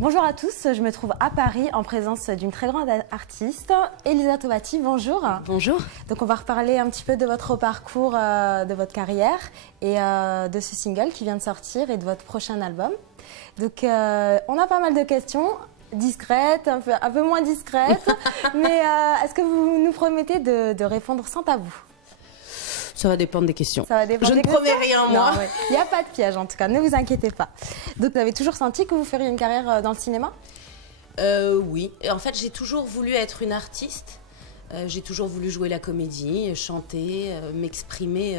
Bonjour à tous, je me trouve à Paris en présence d'une très grande artiste, Elisa Tobati, bonjour. Bonjour. Donc on va reparler un petit peu de votre parcours, de votre carrière et de ce single qui vient de sortir et de votre prochain album. Donc on a pas mal de questions, discrètes, un peu moins discrètes, mais est-ce que vous nous promettez de répondre sans tabou? Ça va dépendre des questions. Ça va dépendre Je ne promets rien, moi. Il n'y a pas de piège en tout cas, ne vous inquiétez pas. Donc vous avez toujours senti que vous feriez une carrière dans le cinéma? Oui. En fait, j'ai toujours voulu être une artiste. J'ai toujours voulu jouer la comédie, chanter, m'exprimer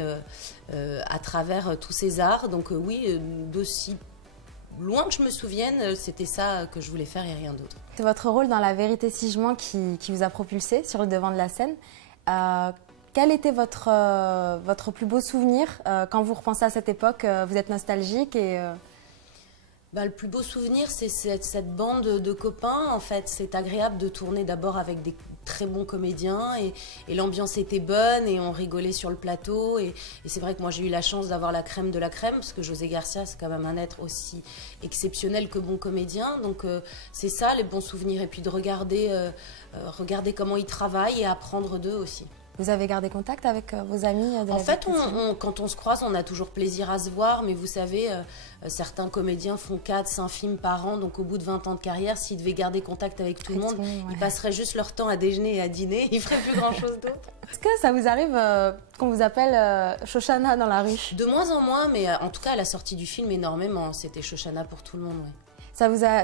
à travers tous ces arts. Donc oui, d'aussi loin que je me souvienne, c'était ça que je voulais faire et rien d'autre. C'est votre rôle dans La Vérité si je mens qui vous a propulsé sur le devant de la scène. Quel était votre plus beau souvenir quand vous repensez à cette époque? Vous êtes nostalgique et... Le plus beau souvenir, c'est cette bande de copains. En fait, c'est agréable de tourner d'abord avec des très bons comédiens et l'ambiance était bonne et on rigolait sur le plateau. Et c'est vrai que moi, j'ai eu la chance d'avoir la crème de la crème parce que José Garcia, c'est quand même un être aussi exceptionnel que bon comédien. Donc, c'est ça, les bons souvenirs. Et puis de regarder comment ils travaillent et apprendre d'eux aussi. Vous avez gardé contact avec vos amis En fait, quand on se croise, on a toujours plaisir à se voir, mais vous savez, certains comédiens font 4-5 films par an, donc au bout de 20 ans de carrière, s'ils devaient garder contact avec tout le monde, ils passeraient juste leur temps à déjeuner et à dîner, ils feraient plus grand-chose d'autre. Est-ce que ça vous arrive qu'on vous appelle Shoshana dans la rue? De moins en moins, mais en tout cas, à la sortie du film, énormément. C'était Shoshana pour tout le monde, oui.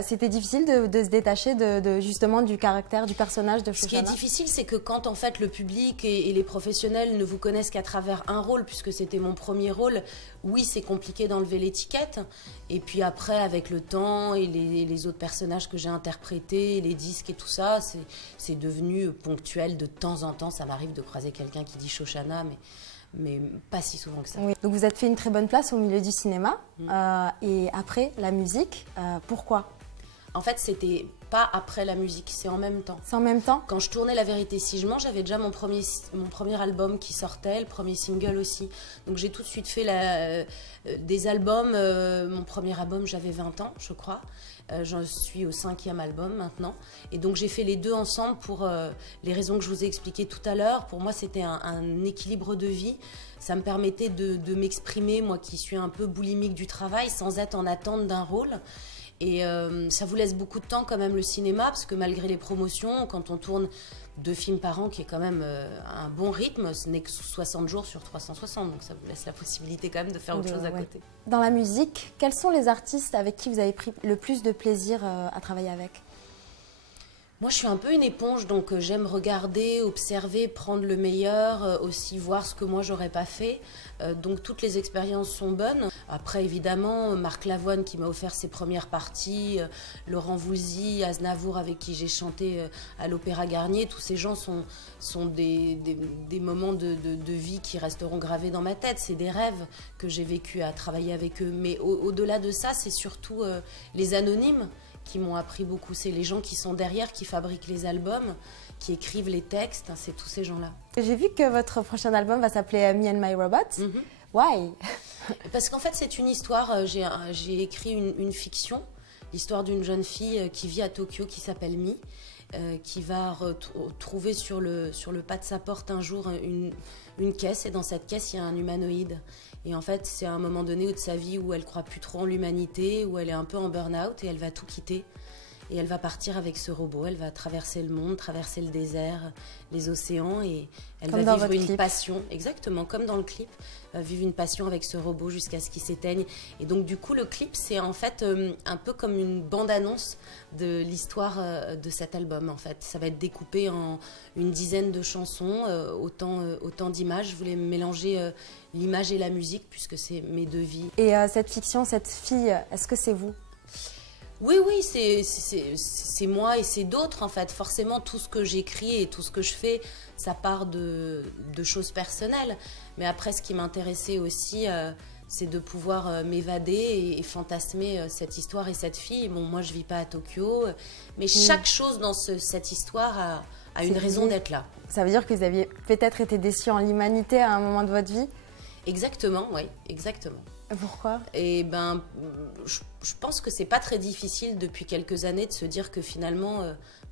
C'était difficile de se détacher justement du caractère, du personnage de Shoshana? Ce qui est difficile, c'est que quand en fait le public et les professionnels ne vous connaissent qu'à travers un rôle, puisque c'était mon premier rôle, oui, c'est compliqué d'enlever l'étiquette. Et puis après, avec le temps et les autres personnages que j'ai interprétés, les disques et tout ça, c'est devenu ponctuel de temps en temps. Ça m'arrive de croiser quelqu'un qui dit Shoshana, mais pas si souvent que ça. Oui. Donc vous êtes fait une très bonne place au milieu du cinéma. Et après, la musique, pourquoi? En fait, c'était pas après la musique, c'est en même temps. C'est en même temps? Quand je tournais La Vérité si je mens, j'avais déjà mon premier album qui sortait, le premier single aussi. Donc j'ai tout de suite fait des albums. Mon premier album, j'avais 20 ans, je crois. J'en suis au 5e album maintenant. Et donc j'ai fait les deux ensemble pour les raisons que je vous ai expliquées tout à l'heure. Pour moi, c'était un équilibre de vie. Ça me permettait de m'exprimer, moi qui suis un peu boulimique du travail, sans être en attente d'un rôle. Et ça vous laisse beaucoup de temps quand même le cinéma, parce que malgré les promotions, quand on tourne 2 films par an, qui est quand même un bon rythme, ce n'est que 60 jours sur 360, donc ça vous laisse la possibilité quand même de faire autre chose à côté. Dans la musique, quels sont les artistes avec qui vous avez pris le plus de plaisir à travailler avec? Moi, je suis un peu une éponge, donc j'aime regarder, observer, prendre le meilleur, aussi voir ce que moi, j'aurais pas fait. Donc, toutes les expériences sont bonnes. Après, évidemment, Marc Lavoine qui m'a offert ses premières parties, Laurent Voulzy, Aznavour avec qui j'ai chanté à l'Opéra Garnier. Tous ces gens sont des moments de vie qui resteront gravés dans ma tête. C'est des rêves que j'ai vécu à travailler avec eux. Mais au-delà de ça, c'est surtout les anonymes qui m'ont appris beaucoup. C'est les gens qui sont derrière, qui fabriquent les albums, qui écrivent les textes, c'est tous ces gens-là. J'ai vu que votre prochain album va s'appeler Me and My Robot. Why? Parce qu'en fait, c'est une histoire, j'ai écrit une fiction, l'histoire d'une jeune fille qui vit à Tokyo, qui s'appelle Mi, qui va trouver sur le pas de sa porte un jour une caisse, et dans cette caisse, il y a un humanoïde. Et en fait, c'est à un moment donné de sa vie où elle croit plus trop en l'humanité, où elle est un peu en burn-out, et elle va tout quitter. Et elle va partir avec ce robot, elle va traverser le monde, traverser le désert, les océans, et elle va vivre une passion, exactement comme dans le clip, vivre une passion avec ce robot jusqu'à ce qu'il s'éteigne. Et donc du coup, le clip, c'est en fait un peu comme une bande-annonce de l'histoire de cet album. En fait, ça va être découpé en une dizaine de chansons, autant d'images. Je voulais mélanger l'image et la musique, puisque c'est mes deux vies. Et cette fiction, cette fille, est-ce que c'est vous? Oui, c'est moi et c'est d'autres en fait. Forcément, tout ce que j'écris et tout ce que je fais, ça part de choses personnelles. Mais après, ce qui m'intéressait aussi, c'est de pouvoir m'évader et fantasmer cette histoire et cette fille. Bon, moi, je vis pas à Tokyo, mais chaque chose dans cette histoire a une raison d'être là. Ça veut dire que vous aviez peut-être été déçu en l'humanité à un moment de votre vie? Exactement, oui, exactement. Pourquoi? Et ben, je pense que c'est pas très difficile depuis quelques années de se dire que finalement,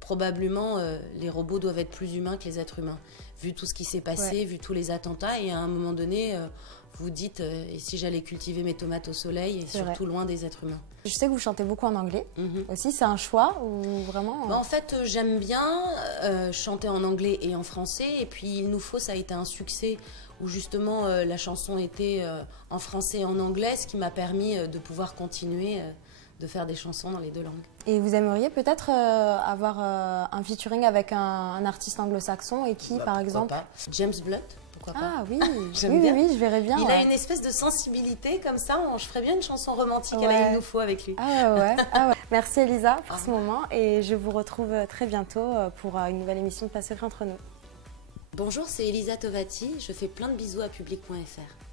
probablement, les robots doivent être plus humains que les êtres humains. Vu tout ce qui s'est passé, vu tous les attentats, et à un moment donné, vous dites, et si j'allais cultiver mes tomates au soleil, et surtout loin des êtres humains. Je sais que vous chantez beaucoup en anglais aussi, c'est un choix ou vraiment En fait, j'aime bien chanter en anglais et en français, et puis Il nous faut, ça a été un succès où justement la chanson était en français et en anglais, ce qui m'a permis de pouvoir continuer de faire des chansons dans les deux langues. Et vous aimeriez peut-être avoir un featuring avec un artiste anglo-saxon et qui, par exemple pas. James Blunt. Ah oui, j'aime bien. Oui, je verrais bien. Il a une espèce de sensibilité comme ça, je ferais bien une chanson romantique à la Il nous faut avec lui. Ah ouais. Merci Elisa pour ce moment et je vous retrouve très bientôt pour une nouvelle émission de Pas secret entre nous. Bonjour, c'est Elisa Tovati, je fais plein de bisous à public.fr.